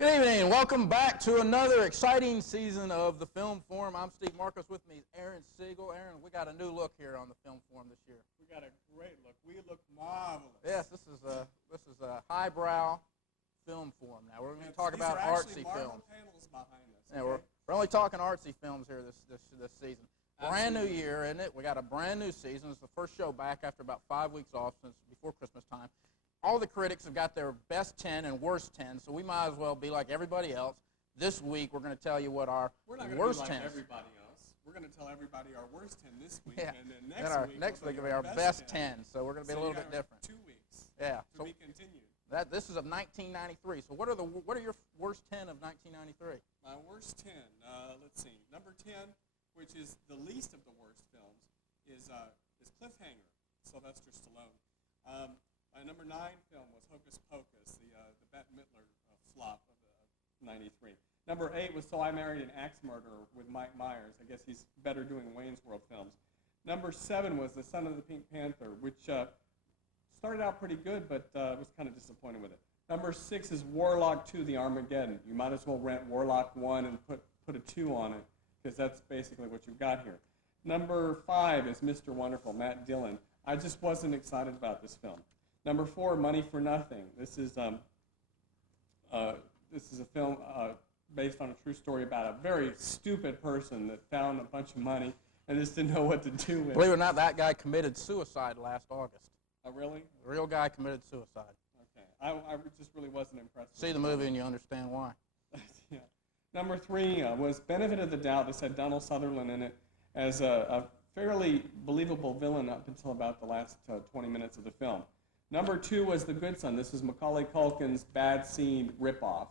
Good evening. Welcome back to another exciting season of the Film Forum. I'm Steve Marcos. With me is Aaron Siegel. Aaron, we got a new look here on the Film Forum this year. We got a great look. We look marvelous. Yes, this is a highbrow film forum. Now we're going to talk about artsy films. Panels behind us. Yeah, we're only talking artsy films here this season. Brand new year, isn't it? We got a brand new season. It's the first show back after about 5 weeks off since before Christmas time. All the critics have got their best 10 and worst 10, so we might as well be like everybody else. This week, we're going to tell you what our We're not going worst to be 10 like everybody else. We're going to tell everybody our worst 10 this week, Yeah. and then next week will be our best 10, so we're going to be a little bit different. 2 weeks. Yeah. To be continued. This is of 1993. So what are your worst 10 of 1993? My worst 10. Let's see. Number 10, which is the least of the worst films, is Cliffhanger. Sylvester Stallone. My number 9 film was Hocus Pocus, the Bette Midler flop of '93. Number 8 was So I Married an Axe Murderer with Mike Myers. I guess he's better doing Wayne's World films. Number 7 was The Son of the Pink Panther, which started out pretty good, but was kind of disappointed with it. Number 6 is Warlock 2, The Armageddon. You might as well rent Warlock 1 and put a 2 on it, because that's basically what you've got here. Number 5 is Mr. Wonderful, Matt Dillon. I just wasn't excited about this film. Number 4, Money for Nothing. This is a film based on a true story about a very stupid person that found a bunch of money and just didn't know what to do with it. Believe it or not, that guy committed suicide last August. Oh, really? The real guy committed suicide. Okay. I just really wasn't impressed. See the movie and you understand why. Yeah. Number 3 was Benefit of the Doubt. This had Donald Sutherland in it as a fairly believable villain up until about the last 20 minutes of the film. Number 2 was The Good Son. This is Macaulay Culkin's Bad Seed ripoff.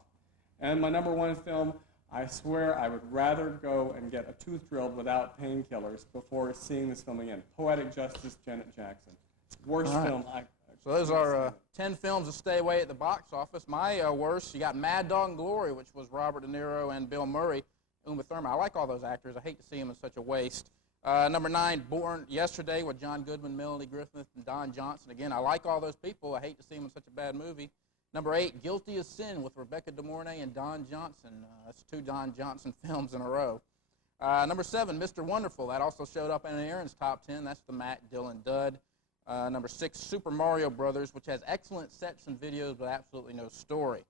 And my number 1 film, I swear I would rather go and get a tooth drilled without painkillers before seeing this film again. Poetic Justice, Janet Jackson. Worst film So those are 10 films to stay away at the box office. My worst, you got Mad Dog and Glory, which was Robert De Niro and Bill Murray. Uma Thurman. I like all those actors. I hate to see them in such a waste. Number 9, Born Yesterday with John Goodman, Melanie Griffith, and Don Johnson. Again, I like all those people. I hate to see them in such a bad movie. Number 8, Guilty as Sin with Rebecca De Mornay and Don Johnson. That's 2 Don Johnson films in a row. Number 7, Mr. Wonderful. That also showed up in Aaron's top 10. That's the Matt Dillon dud. Number 6, Super Mario Brothers, which has excellent sets and videos but absolutely no story.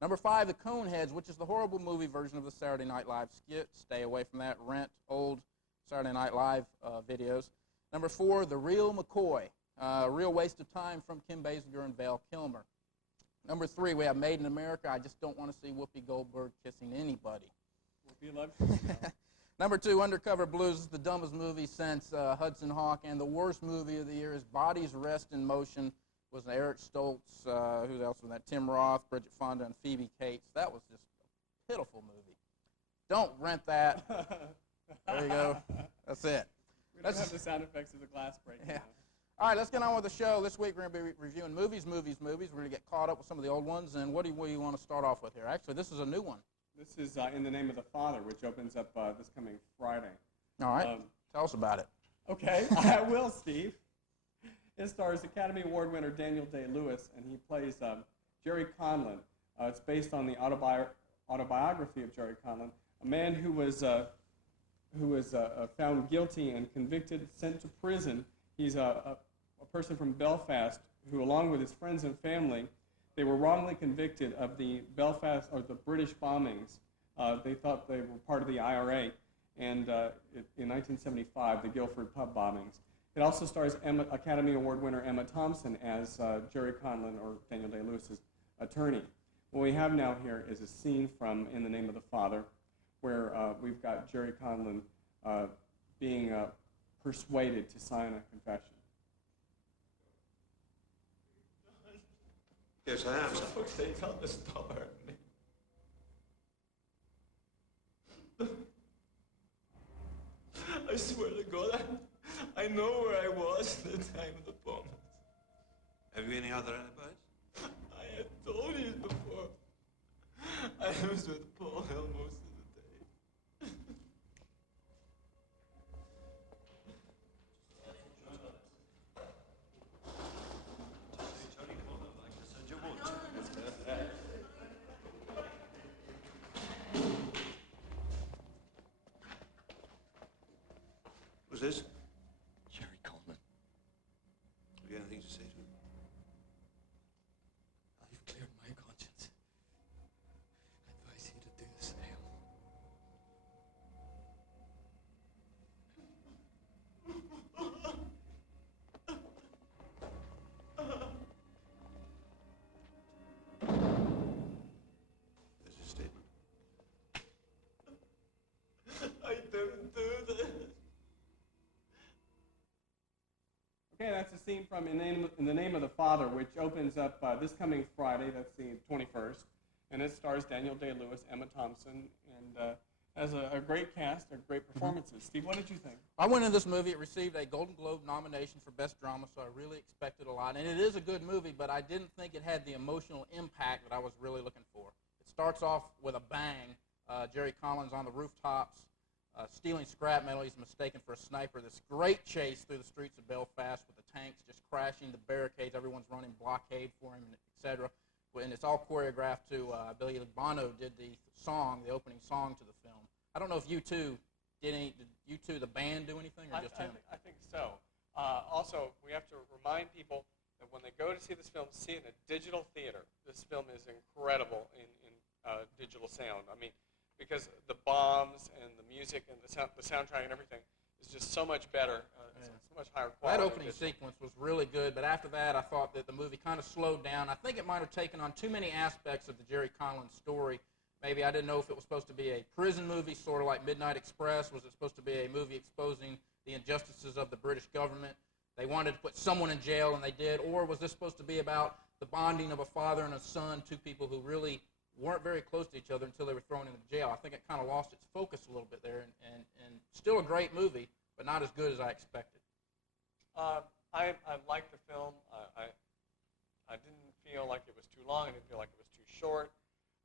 Number 5, The Coneheads, which is the horrible movie version of the Saturday Night Live skit. Stay away from that. Rent old Saturday Night Live videos. Number 4, The Real McCoy, a real waste of time from Kim Basinger and Val Kilmer. Number 3, we have Made in America. I just don't want to see Whoopi Goldberg kissing anybody. Whoopi loves you. Number 2, Undercover Blues is the dumbest movie since Hudson Hawk, and the worst movie of the year is Bodies Rest in Motion. Was Eric Stoltz, who else was that? Tim Roth, Bridget Fonda, and Phoebe Cates. That was just a pitiful movie. Don't rent that. There you go. That's it. We don't have the sound effects of the glass breaking. Yeah. All right, let's get on with the show. This week we're going to be reviewing movies. We're going to get caught up with some of the old ones. And what do you want to start off with here? Actually, this is a new one. This is In the Name of the Father, which opens up this coming Friday. All right. Tell us about it. Okay, I will, Steve. It stars Academy Award winner Daniel Day-Lewis, and he plays Jerry Conlon. It's based on the autobiography of Jerry Conlon, a man who was found guilty and convicted, sent to prison. He's a person from Belfast who, along with his friends and family, they were wrongly convicted of the Belfast or the British bombings. They thought they were part of the IRA, and in 1975, the Guildford pub bombings. It also stars Academy Award winner Emma Thompson as Jerry Conlon, or Daniel Day-Lewis's attorney. What we have now here is a scene from In the Name of the Father, where we've got Jerry Conlon being persuaded to sign a confession. Yes, I am. Okay, tell them to stop hurting me. I swear to God, I know where I was at the time of the bombings. Have you any other alibis? I had told you before. I was with Paul Hill most of the day. Tony, come on, I'd like to send you wood. Who's this? Jerry Coleman. Have you anything to say to him? I've cleared my conscience. I advise you to do the same. There's his statement. I didn't do this. Okay, that's a scene from In the Name of the Father, which opens up this coming Friday. That's the 21st. And it stars Daniel Day-Lewis, Emma Thompson, and has a great cast, great performances. Steve, what did you think? I went in this movie. It received a Golden Globe nomination for Best Drama, so I really expected a lot. And it is a good movie, but I didn't think it had the emotional impact that I was really looking for. It starts off with a bang. Jerry Collins on the rooftops, stealing scrap metal. He's mistaken for a sniper. This great chase through the streets of Belfast with the tanks just crashing the barricades. Everyone's running blockade for him, etc. And it's all choreographed to, I believe Bono did the song, the opening song to the film. I don't know if did you two, the band, do anything, or just him? I think so. Also, we have to remind people that when they go to see this film, see it in a digital theater. This film is incredible in digital sound. I mean, because the bombs and the music and the soundtrack and everything is just so much better. It's so much higher quality. That opening sequence was really good, but after that, I thought that the movie kind of slowed down. I think it might have taken on too many aspects of the Jerry Collins story. Maybe I didn't know if it was supposed to be a prison movie, sort of like Midnight Express. Was it supposed to be a movie exposing the injustices of the British government? They wanted to put someone in jail, and they did. Or was this supposed to be about the bonding of a father and a son, two people who really weren't very close to each other until they were thrown into jail? I think it kind of lost its focus a little bit there, and still a great movie, but not as good as I expected. I liked the film. I didn't feel like it was too long. I didn't feel like it was too short.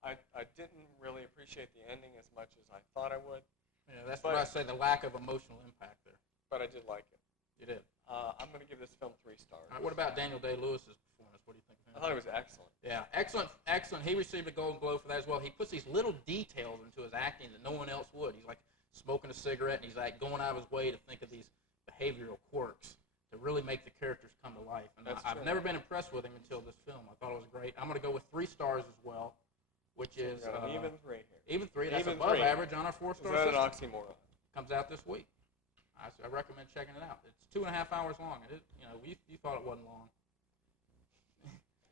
I didn't really appreciate the ending as much as I thought I would. Yeah, that's what I say, the lack of emotional impact there. But I did like it. You did. I'm going to give this film 3 stars. All right, what about Daniel Day-Lewis's performance? What do you think of him? I thought it was excellent. Yeah, excellent. He received a Golden Globe for that as well. He puts these little details into his acting that no one else would. He's like smoking a cigarette, and he's like going out of his way to think of these behavioral quirks to really make the characters come to life. And I've never been impressed with him until this film. I thought it was great. I'm going to go with 3 stars as well, which is an even 3 here. Even 3. That's Even above 3. average on our 4-star Is that system. an oxymoron? Comes out this week. I recommend checking it out. It's 2.5 hours long. It is, you thought it wasn't long.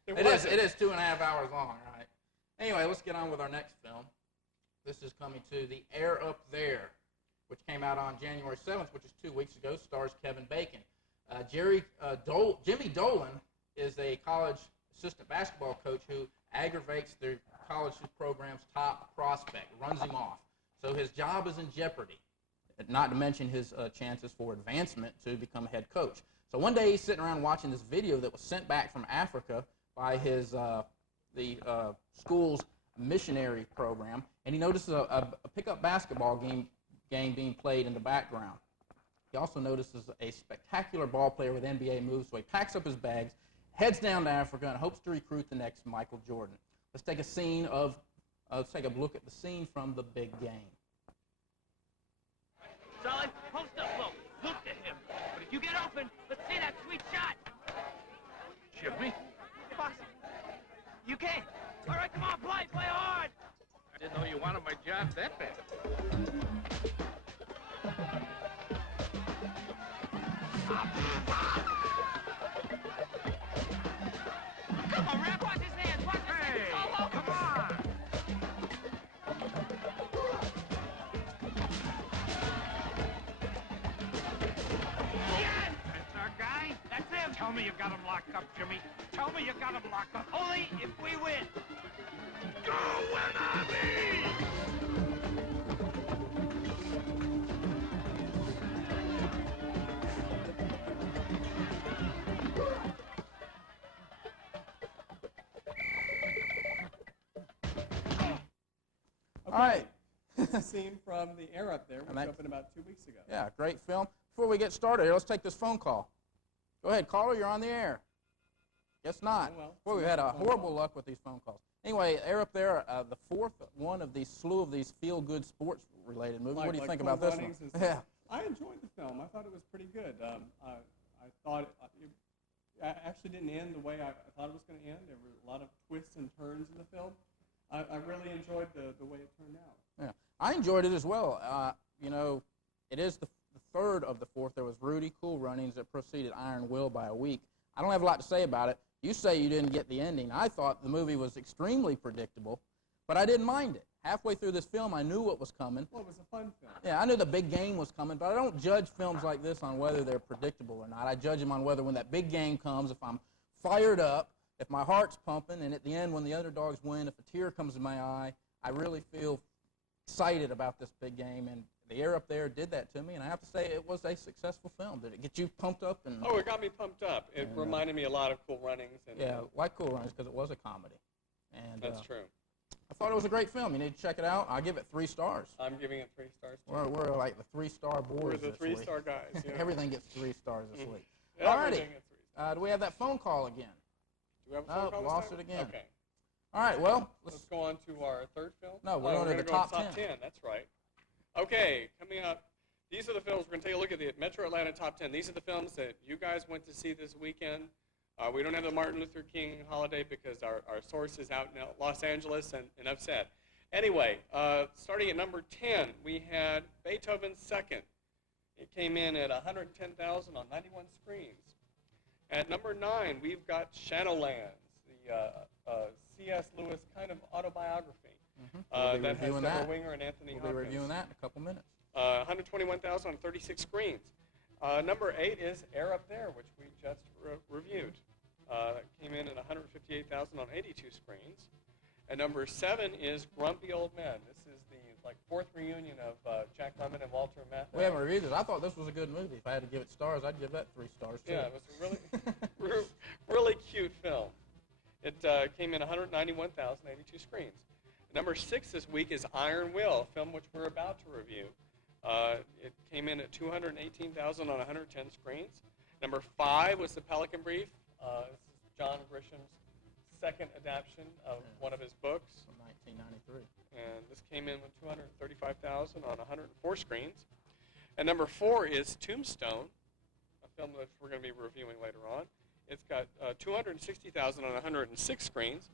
It is 2.5 hours long, right? Anyway, let's get on with our next film. This is coming to The Air Up There, which came out on January 7th, which is 2 weeks ago. Stars Kevin Bacon. Jimmy Dolan is a college assistant basketball coach who aggravates the college program's top prospect, runs him off. So his job is in jeopardy, not to mention his chances for advancement to become head coach. So one day he's sitting around watching this video that was sent back from Africa by his the school's missionary program, and he notices a pickup basketball game being played in the background. He also notices a spectacular ball player with NBA moves, so he packs up his bags, heads down to Africa, and hopes to recruit the next Michael Jordan. Let's take a look at the scene from The Big Game. Solid, post up low. Look to him. But if you get open, let's see that sweet shot. Jimmy? Boss, you can. All right, come on, play hard. I didn't know you wanted my job that bad. Come on, Rap, watch his hands, watch his hands. All over. Come on. Yes! That's our guy. That's him. Tell me you got him locked up, Jimmy. Tell me you got him locked up. Only if we win. Go win, Army! Okay. All right. It's a scene from The Air Up There, which that- opened about 2 weeks ago. Yeah, great film. Before we get started here, let's take this phone call. Go ahead, caller, you're on the air. Guess not. Oh, well, Boy, we've had a horrible luck with these phone calls. Anyway, Air Up There, the 4th one of these slew of these feel-good sports-related movies. What do you think about this one? Runnings and Yeah. stuff. I enjoyed the film. I thought it was pretty good. I thought it actually didn't end the way I thought it was going to end. There were a lot of twists and turns in the film. I really enjoyed the way it turned out. Yeah, I enjoyed it as well. You know, it is the third of the fourth. There was Rudy Cool Runnings that preceded Iron Will by a week. I don't have a lot to say about it. You say you didn't get the ending. I thought the movie was extremely predictable, but I didn't mind it. Halfway through this film, I knew what was coming. Well, it was a fun film. Yeah, I knew the big game was coming, but I don't judge films like this on whether they're predictable or not. I judge them on whether when that big game comes, if I'm fired up, if my heart's pumping, and at the end when the underdogs win, if a tear comes to my eye, I really feel excited about this big game, and the air up there did that to me, and I have to say it was a successful film. Did it get you pumped up? Oh, it got me pumped up. It reminded me a lot of Cool Runnings. And, yeah, like Cool Runnings because it was a comedy. And that's true. I thought it was a great film. You need to check it out. I'll give it 3 stars. I'm giving it 3 stars, too. We're like the 3-star boys. We're the this 3-star week. guys. Yeah. Everything gets 3 stars this week. Everything Alrighty. gets 3 stars. Do we have that phone call again? Do we have a phone call this lost time? it again. Okay. All right, well, Let's go on to our third film. No, we're going to the go top top 10. 10. That's right. Okay, coming up, these are the films. We're going to take a look at the Metro Atlanta top 10. These are the films that you guys went to see this weekend. We don't have the Martin Luther King holiday because our source is out in Los Angeles and upset. Anyway, starting at number 10, we had Beethoven's Second. It came in at 110,000 on 91 screens. At number 9, we've got Shadowlands, the C.S. Lewis kind of autobiography. We'll that has reviewing Deborah that. Winger and Anthony we'll Hopkins. be reviewing that in a couple minutes. 121,000 on 36 screens. Number 8 is Air Up There, which we just reviewed. Came in at 158,000 on 82 screens. And number 7 is Grumpy Old Men. This is the fourth reunion of Jack Lemmon and Walter Matthau. We haven't reviewed this. I thought this was a good movie. If I had to give it stars, I'd give that 3 stars too. Yeah, it was a really, really cute film. It came in 191,082 screens. Number 6 this week is Iron Will, a film which we're about to review. It came in at 218,000 on 110 screens. Number 5 was The Pelican Brief. This is John Grisham's second adaptation of one of his books. From 1993. And this came in with 235,000 on 104 screens. And number 4 is Tombstone, a film that we're going to be reviewing later on. It's got 260,000 on 106 screens.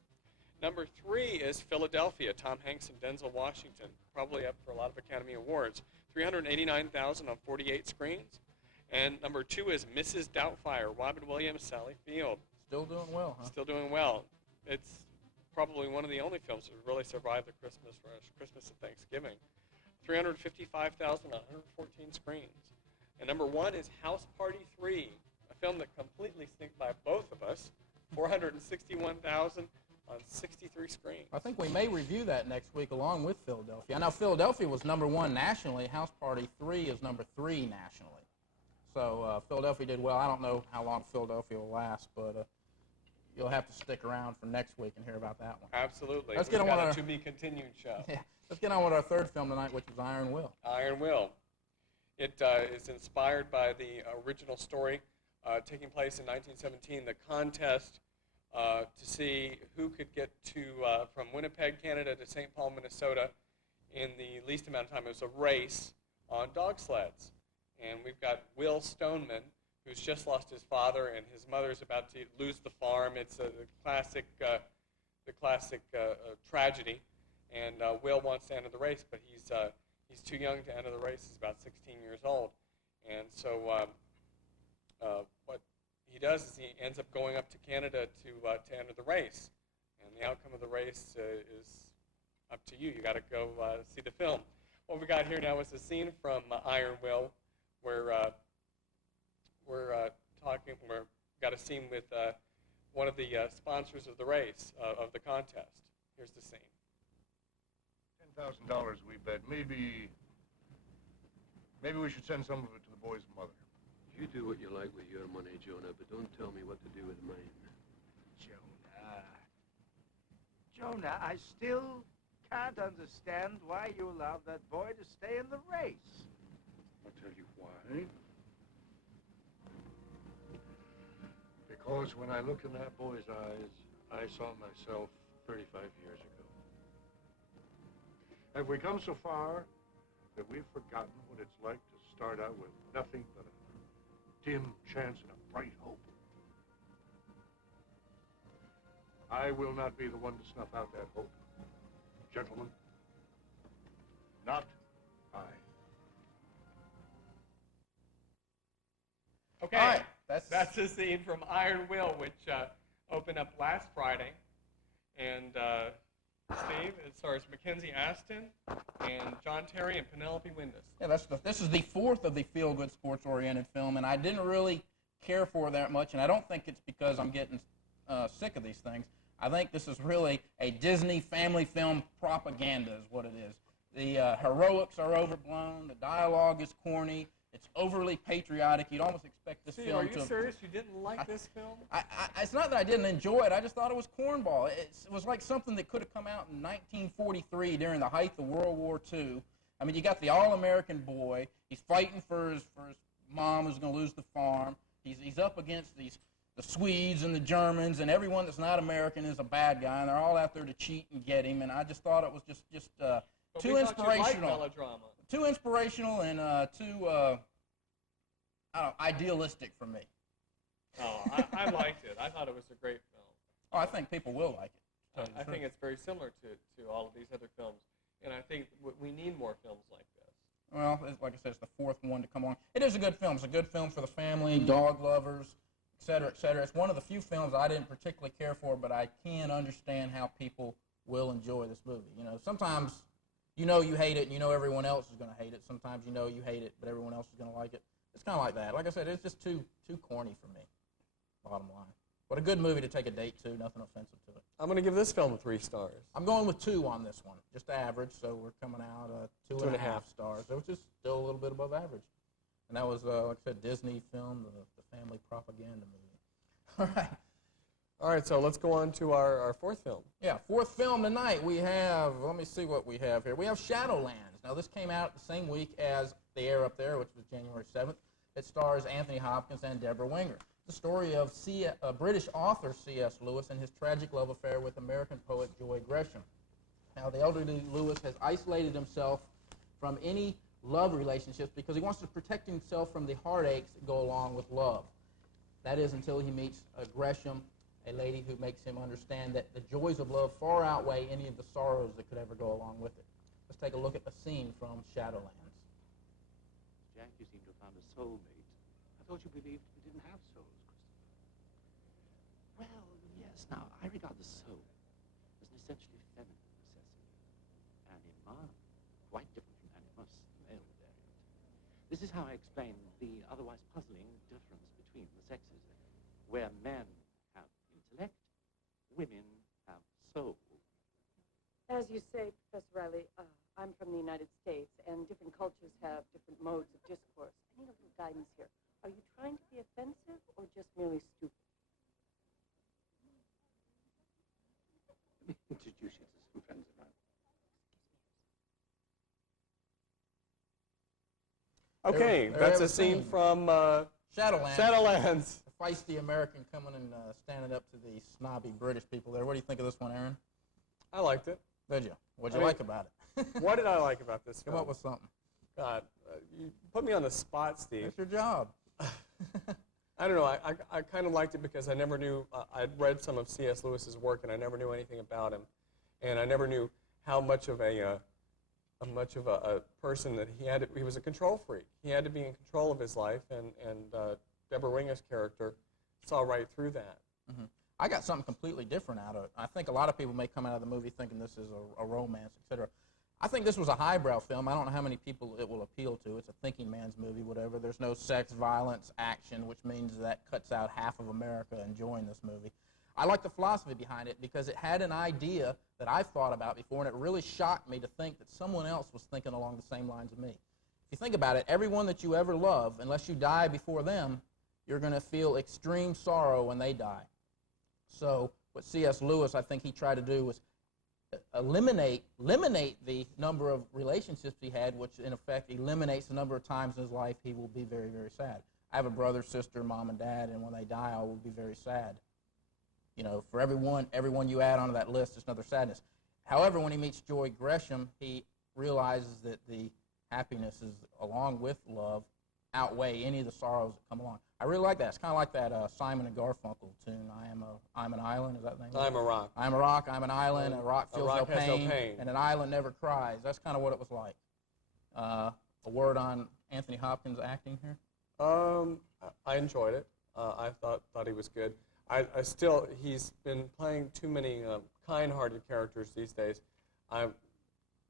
Number 3 is Philadelphia, Tom Hanks and Denzel Washington, probably up for a lot of Academy Awards. 389,000 on 48 screens. And number 2 is Mrs. Doubtfire, Robin Williams, Sally Field. Still doing well, huh? Still doing well. It's probably one of the only films that really survived the Christmas rush, Christmas and Thanksgiving. 355,000 on 114 screens. And number 1 is House Party 3, a film that completely sneaked by both of us. 461,000 on 63 screens. I think we may review that next week along with Philadelphia. I know Philadelphia was number 1 nationally. House Party 3 is number 3 nationally. So Philadelphia did well. I don't know how long Philadelphia will last, but you'll have to stick around for next week and hear about that one. Absolutely. Let's We've get on got our a to-be-continued show. Yeah, let's get on with our third film tonight, which is Iron Will. Iron Will. It is inspired by the original story taking place in 1917, the contest to see who could get to from Winnipeg, Canada to St. Paul, Minnesota in the least amount of time. It was a race on dog sleds. And we've got Will Stoneman, who's just lost his father, and his mother's about to lose the farm. It's the classic tragedy. And Will wants to enter the race, but he's too young to enter the race. He's about 16 years old. And so what he does is he ends up going up to Canada to enter the race. And the outcome of the race is up to you. You got to go see the film. What we got here now is a scene from Iron Will, where we're got a scene with one of the sponsors of the race, of the contest. Here's the scene. $10,000 we bet. Maybe we should send some of it to the boy's mother. You do what you like with your money, Jonah, but don't tell me what to do with mine. Jonah, I still can't understand why you allowed that boy to stay in the race. I'll tell you why. Because when I looked in that boy's eyes, I saw myself 35 years ago. Have we come so far Have we forgotten what it's like to start out with nothing but a dim chance and a bright hope? I will not be the one to snuff out that hope. Gentlemen, not I. Okay, All right, that's a scene from Iron Will, which opened up last Friday. And Steve, it stars Mackenzie Aston and John Terry and Penelope Windus. Yeah, this is the fourth of the feel-good sports-oriented film, and I didn't really care for it that much, and I don't think it's because I'm getting sick of these things. I think this is really a Disney family film propaganda is what it is. The heroics are overblown, the dialogue is corny, it's overly patriotic. You'd almost expect this Steve, film are to... you serious? You didn't like this film? It's not that I didn't enjoy it. I just thought it was cornball. It was like something that could have come out in 1943 during the height of World War II. I mean, you got the all-American boy. He's fighting for his mom who's going to lose the farm. He's up against the Swedes and the Germans, and everyone that's not American is a bad guy, and they're all out there to cheat and get him. And I just thought it was just too inspirational. Melodrama. Too inspirational and too I don't know, idealistic for me. Oh, I liked it. I thought it was a great film. Oh, I think people will like it. I think it's very similar to all of these other films, and I think we need more films like this. Well, like I said, it's the fourth one to come along. It is a good film. It's a good film for the family, dog lovers, et cetera, et cetera. It's one of the few films I didn't particularly care for, but I can understand how people will enjoy this movie. You know, sometimes you know you hate it and you know everyone else is going to hate it. Sometimes you know you hate it, but everyone else is going to like it. It's kind of like that. Like I said, it's just too corny for me, bottom line. But a good movie to take a date to, nothing offensive to it. I'm going to give this film 3 stars. I'm going with 2 on this one, just average, so we're coming out 2.5 stars, which is still a little bit above average. And that was, like I said, Disney film, the family propaganda movie. All right. All right, so let's go on to our fourth film. Yeah, fourth film tonight we have, let me see what we have here. We have Shadowlands. Now, this came out the same week as The Air Up There, which was January 7th. It stars Anthony Hopkins and Deborah Winger. The story of British author C.S. Lewis and his tragic love affair with American poet Joy Gresham. Now, the elderly Lewis has isolated himself from any love relationships because he wants to protect himself from the heartaches that go along with love. That is until he meets Gresham, a lady who makes him understand that the joys of love far outweigh any of the sorrows that could ever go along with it. Let's take a look at a scene from Shadowlands. Jack, you seem to have found a soulmate. I thought you believed we didn't have souls, Christopher. Well, yes. Now, I regard the soul as an essentially feminine necessity. And in man, quite different from animus, the male variant. This is how I explain the otherwise puzzling difference between the sexes, where men have intellect, women have soul. As you say, Professor Riley, I'm from the United States, and different cultures have different modes of discourse. I need a little guidance here. Are you trying to be offensive or just merely stupid? Let me introduce you to some friends of mine. Okay, that's a scene from Shadowlands. Shadowlands. A feisty American coming and standing up to the snobby British people there. What do you think of this one, Aaron? I liked it. Did you? What'd you like about it? What did I like about this Come film? up with something. God, you put me on the spot, Steve. That's your job. I don't know. I kind of liked it because I never knew. I'd read some of C.S. Lewis's work, and I never knew anything about him, and I never knew how much of a person that he had. He was a control freak. He had to be in control of his life, and Deborah Winger's character saw right through that. Mm-hmm. I got something completely different out of it. I think a lot of people may come out of the movie thinking this is a romance, etc. I think this was a highbrow film. I don't know how many people it will appeal to. It's a thinking man's movie, whatever. There's no sex, violence, action, which means that cuts out half of America enjoying this movie. I like the philosophy behind it because it had an idea that I've thought about before, and it really shocked me to think that someone else was thinking along the same lines of me. If you think about it, everyone that you ever love, unless you die before them, you're going to feel extreme sorrow when they die. So what C.S. Lewis, I think he tried to do was eliminate the number of relationships he had, which in effect eliminates the number of times in his life he will be very, very sad. I have a brother, sister, mom, and dad, and when they die, I will be very sad. You know, for everyone you add onto that list is another sadness. However, when he meets Joy Gresham, he realizes that happiness is, along with love, outweigh any of the sorrows that come along. I really like that. It's kind of like that Simon and Garfunkel tune. I'm an island. Is that the name? I'm a rock. I'm a rock. I'm an island. A rock feels rock no, has pain, no pain, and an island never cries. That's kind of what it was like. A word on Anthony Hopkins' acting here. I enjoyed it. I thought he was good. He's been playing too many kind-hearted characters these days. I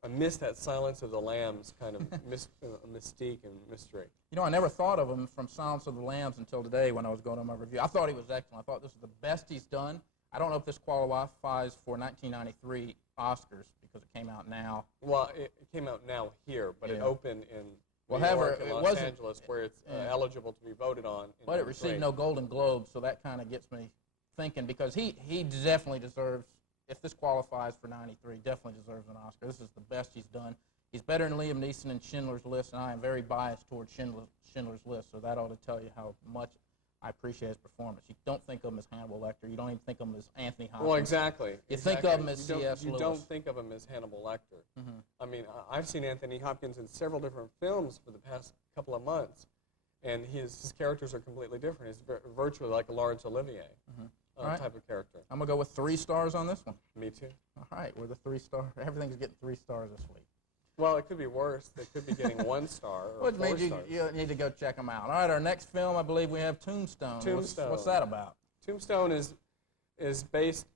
miss that Silence of the Lambs kind of mystique and mystery. You know, I never thought of him from Silence of the Lambs until today when I was going to my review. I thought he was excellent. I thought this is the best he's done. I don't know if this qualifies for 1993 Oscars because it came out now. Well, it came out now here, but it opened in New York and Los Angeles, where it's eligible to be voted on. But it received no Golden Globe, so that kind of gets me thinking, because he definitely deserves, if this qualifies for 93, definitely deserves an Oscar. This is the best he's done. He's better than Liam Neeson in Schindler's List, and I am very biased towards Schindler's List, so that ought to tell you how much I appreciate his performance. You don't think of him as Hannibal Lecter. You don't even think of him as Anthony Hopkins. Well, exactly. You think of him as C.S. Lewis. You don't think of him as Hannibal Lecter. Mm-hmm. I mean, I've seen Anthony Hopkins in several different films for the past couple of months, and his characters are completely different. He's virtually like a Laurence Olivier type of character. I'm going to go with 3 stars on this one. Me too. All right, we're the 3-star. Everything's getting 3 stars this week. Well, it could be worse. They could be getting 1 star or Which 4 means stars. you need to go check them out. All right, our next film, I believe we have Tombstone. Tombstone. What's that about? Tombstone is based.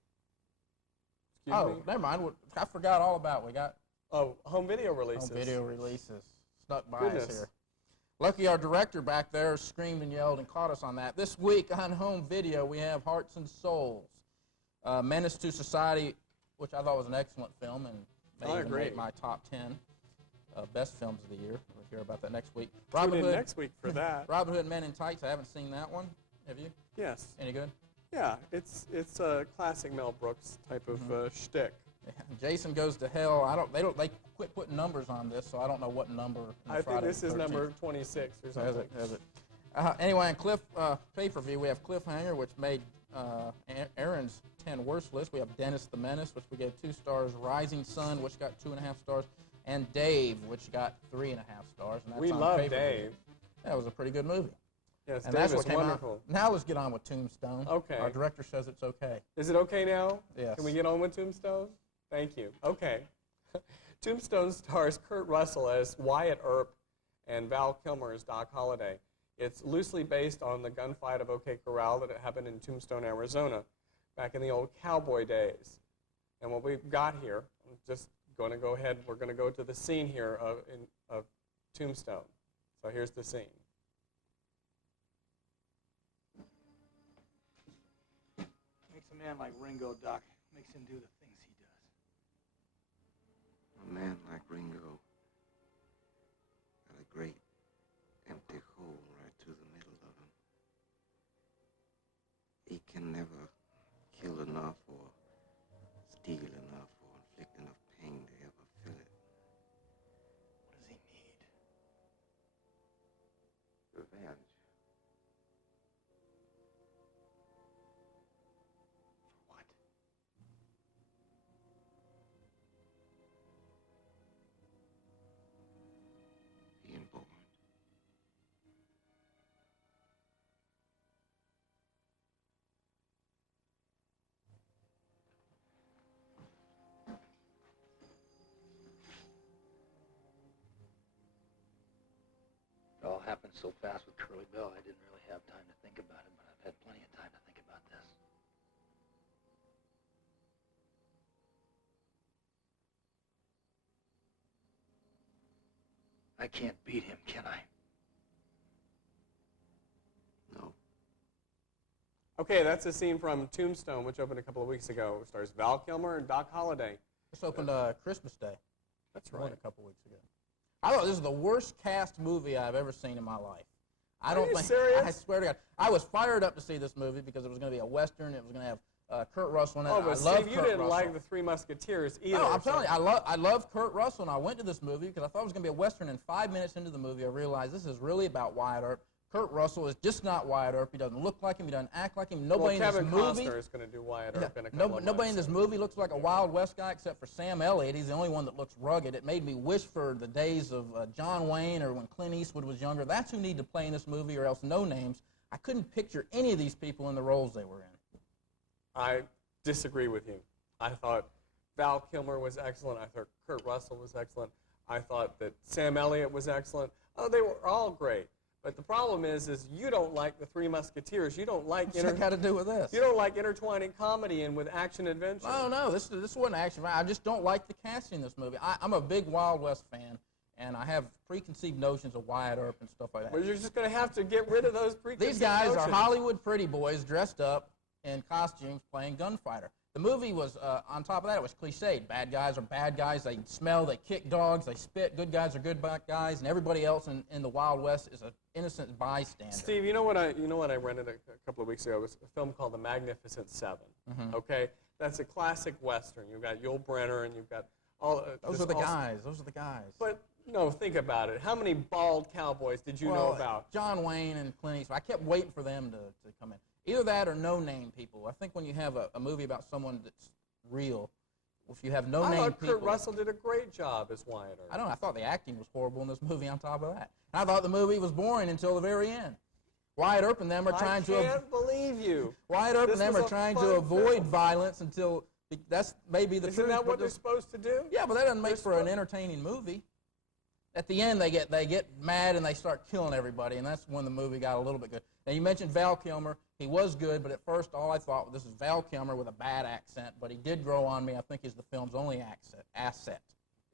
Excuse me? Never mind. I forgot all about it. We got home video releases. home video releases. Snuck by Goodness. us here. Lucky our director back there screamed and yelled and caught us on that. This week on home video, we have Hearts and Souls, Menace to Society, which I thought was an excellent film and may even make my top 10 best films of the year. We'll hear about that next week. Tune in next week for that. Robin Hood Men in Tights. I haven't seen that one. Have you? Yes. Any good? Yeah, it's a classic Mel Brooks type of shtick. Yeah. Jason Goes to Hell. They quit putting numbers on this, so I don't know what number. I think this is number 26 or something. Has it? Anyway, on pay-per-view, we have Cliffhanger, which made Aaron's 10 worst list. We have Dennis the Menace, which we gave 2 stars. Rising Sun, which got 2.5 stars. And Dave, which got 3.5 stars. And that's We on love pay-per-view. Dave. That was a pretty good movie. Yes, and Dave that's is what came wonderful. out. Now let's get on with Tombstone. Okay. Our director says it's okay. Is it okay now? Yes. Can we get on with Tombstone? Thank you. Okay. Tombstone stars Kurt Russell as Wyatt Earp and Val Kilmer as Doc Holliday. It's loosely based on the gunfight of OK Corral that happened in Tombstone, Arizona, back in the old cowboy days. And what we've got here, I'm just going to go ahead, we're going to go to the scene here of Tombstone. So here's the scene. Makes a man like Ringo, Doc. Makes him do the things he does. A man like Ringo got a great empty hole right through the middle of him. He can never kill enough or steal enough or inflict enough pain to ever fill it. What does he need? Revenge. For what? Being born. It all happened so fast with Curly Bill, I didn't really have time to think about it, but I've had plenty of time to think about this. I can't beat him, can I? No. Okay, that's a scene from Tombstone, which opened a couple of weeks ago. It stars Val Kilmer and Doc Holliday. This opened Christmas Day. That's One right. a couple weeks ago. I thought this is the worst cast movie I've ever seen in my life. I don't Are you think. serious? I swear to God, I was fired up to see this movie because it was going to be a western. It was going to have Kurt Russell in it. Oh, but I love Steve, you Kurt didn't Russell. like The Three Musketeers either. No, I'm telling you, I love Kurt Russell, and I went to this movie because I thought it was going to be a western. And 5 minutes into the movie, I realized this is really about Wyatt Earp Kurt Russell is just not Wyatt Earp. He doesn't look like him. He doesn't act like him. Nobody Kevin in this movie. Costner is going to do Wyatt Earp in a couple of Nobody in months. this movie looks like a Wild West guy except for Sam Elliott. He's the only one that looks rugged. It made me wish for the days of John Wayne or when Clint Eastwood was younger. That's who need to play in this movie, or else no names. I couldn't picture any of these people in the roles they were in. I disagree with you. I thought Val Kilmer was excellent. I thought Kurt Russell was excellent. I thought that Sam Elliott was excellent. Oh, they were all great. But the problem is you don't like the Three Musketeers. You don't like What's that got to do with this? You don't like intertwining comedy and with action adventure. No, this wasn't action. I just don't like the casting in this movie. I'm a big Wild West fan, and I have preconceived notions of Wyatt Earp and stuff like that. Well, you're just going to have to get rid of those preconceived These guys notions. are Hollywood pretty boys dressed up in costumes playing gunfighter. The movie was, on top of that, it was cliched. Bad guys are bad guys. They smell, they kick dogs, they spit. Good guys are good guys, and everybody else in the Wild West is an innocent bystander. Steve, you know what I rented a couple of weeks ago? It was a film called The Magnificent Seven. Mm-hmm. Okay, that's a classic Western. You've got Yul Brynner, and you've got all. Those are the guys. Those are the guys. But no, think about it. How many bald cowboys did you know about? John Wayne and Clint Eastwood. I kept waiting for them to come in. Either that or no-name people. I think when you have a movie about someone that's real, if you have no-name people. I thought Kurt Russell did a great job as Wyatt Earp. I don't know. I thought the acting was horrible in this movie on top of that. And I thought the movie was boring until the very end. Wyatt Earp and them are trying to... I can't believe you. Wyatt Earp and them are trying to avoid violence until... That's maybe the truth. Isn't that what they're supposed to do? Yeah, but that doesn't make for an entertaining movie. At the end, they get mad and they start killing everybody, and that's when the movie got a little bit good. Now, you mentioned Val Kilmer. He was good, but at first, all I thought, well, this is Val Kilmer with a bad accent, but he did grow on me. I think he's the film's only asset.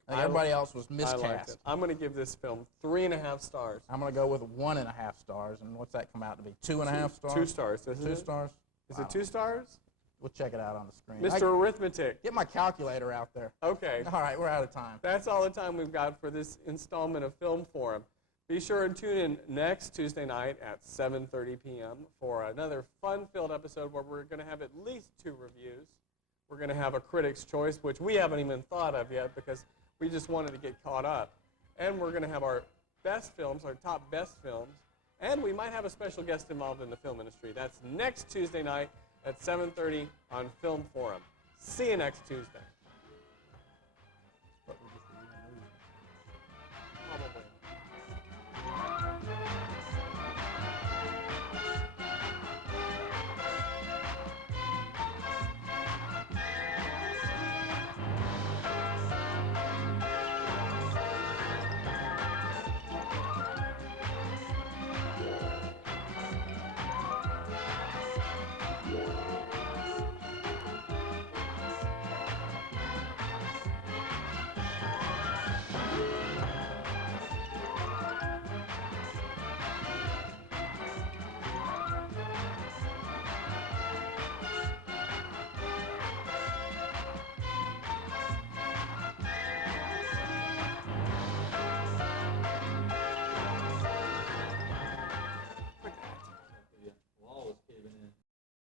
Everybody else was miscast. I liked it. I'm going to give this film 3.5 stars. I'm going to go with 1.5 stars, and what's that come out to be? 2.5 stars? 2 stars, isn't it? 2 stars? Is it 2 stars? We'll check it out on the screen. Mr. Arithmetic. Get my calculator out there. Okay. All right, we're out of time. That's all the time we've got for this installment of Film Forum. Be sure and tune in next Tuesday night at 7:30 p.m. for another fun-filled episode where we're going to have at least 2 reviews. We're going to have a Critic's Choice, which we haven't even thought of yet because we just wanted to get caught up. And we're going to have our best films, our top best films, and we might have a special guest involved in the film industry. That's next Tuesday night at 7:30 on Film Forum. See you next Tuesday.